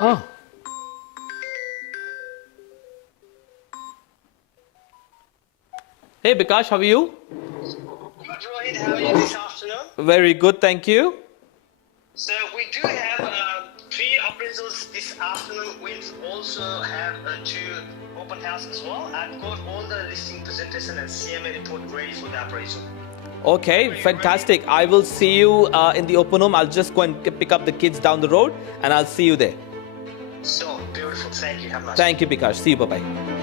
Oh. Hey Bikash, how are you? Good, Rohit. How are you this afternoon? Very good, thank you. So we do have three appraisals this afternoon. We also have two open house as well. I've got all the listing presentation and CMA report ready for the appraisal. Okay, fantastic. I will see you in the open home. I'll just go and pick up the kids down the road and I'll see you there. So beautiful. Thank you. Have a nice Thank you, Bikash. See you. Bye-bye.